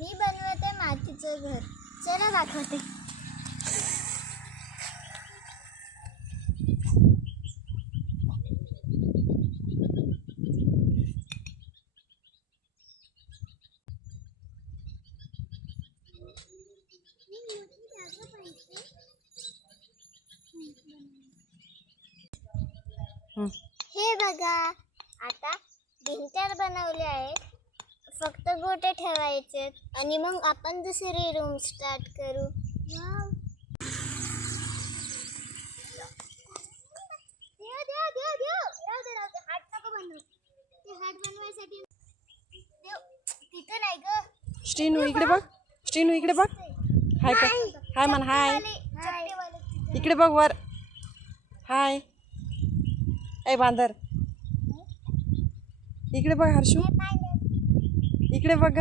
मी बनवते मातीचं घर. चला दाखवते. हे बघा, आता भिंत्या बनवले आहेत. फक्त गोटे ठेवायचे आणि मग आपण दुसरी रूम स्टार्ट करू. हात बनवायसाठी तिथं नाही ग. श्रीनू इकडे बघ, श्रीनू इकडे बघ. हाय का? हाय म्हण. हाय. इकडे बघ वर. हाय. ए बांदर, इकडे बघ. हर्षू इकडे बघ.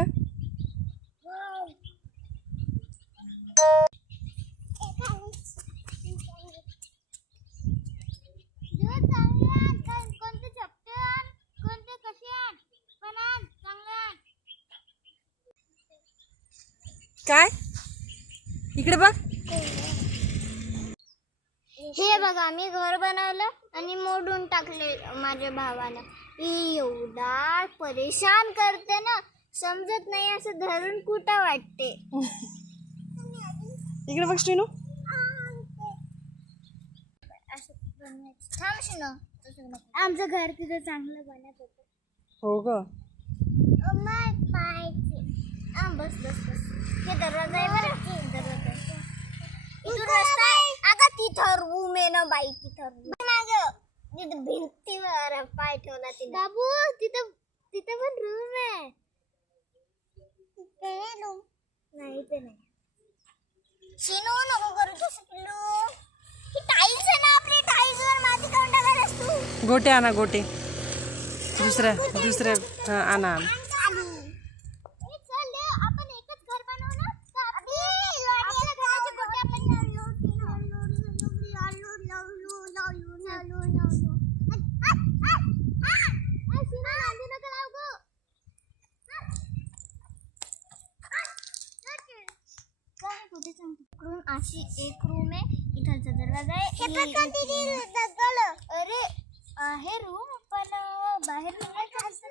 काय इकडे बघ. हे बघा, मी घर बनवलं आणि मोडून टाकले माझ्या भावाला. एवढा परेशान करते ना, समजत नाही. असं धरून कुठं वाटते. इकडे बघ श्रीनू. थांब शिनो, आमचं घर तिथं चांगलं बनत होतं. हो ग. बस बस बस. हे दरवाजा आहे बरं. दरवाजा इथून रस्ता आहे. अगं तिथं रूम आहे ना बाई. तिथं भिंतीवर पाय ठेवला तिने. बाबू तिथं पण रूम आहे. नाही ते नाही. शिनू नको करू तसं पिल्लू. ही टाईल्स आहे ना आपली. टाईल्सवर माती काढून टाकायलास तू. गोटे आणा, गोटे. दुसरे आणा. आपण एकच घर बनवू ना. आपल्या घराचे गोटे आपण अशी एक रूम आहे. इथलचा दरवाजा आहे. अरे आहे रूम, पण बाहेर निघायचा रस्ता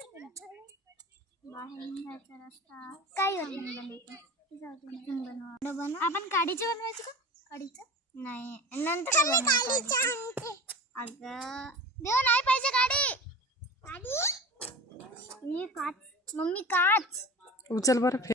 काय आपण काडीचं बनवायचं का? काडीचं नाही, नंतर अगं देव नाही पाहिजे काडी. मी काच. मम्मी काच उचल बरं.